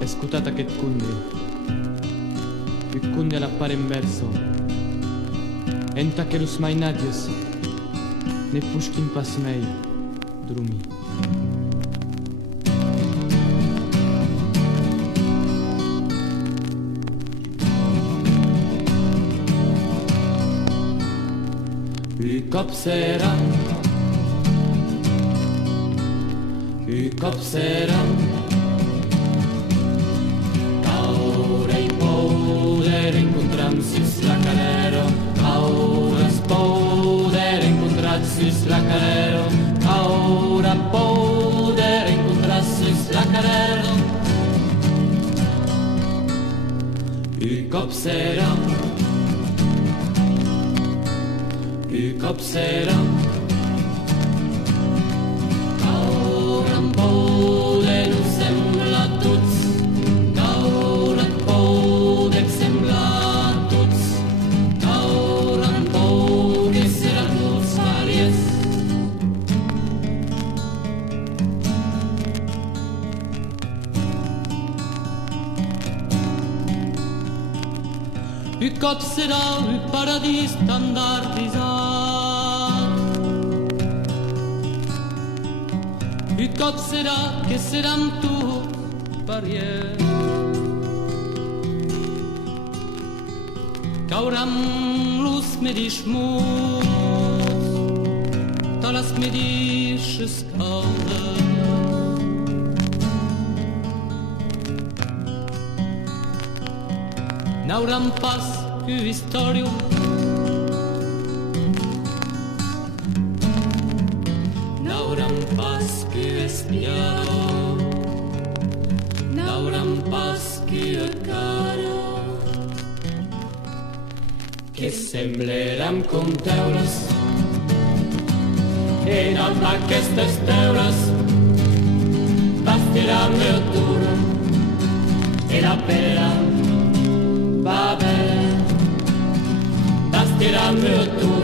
Escutat aquest cunde, il cunde l'appare in verso, enta che los mainadjes, ne pushkin pas mei, drumi. Copseram, caure i poder encontrar-sis la calero, caure es poder encontrar-sis la calero, caure poder encontrar-sis la calero. I copseram, caure en poder us sembla a tots, caure en poder sembla a tots, caure en poder seran tots vàries. I cop serà il paradís standardisat, i cop serà que seran tu pariet. Cauran los medis muts, ta las medisches caudes. N'auran pas più historia, n'auran pas più espiado, n'auran pas più caro, che sembleran com teures, en amb aquestes teures bastiran meu duro, e la pera va bé, bastiran meu duro.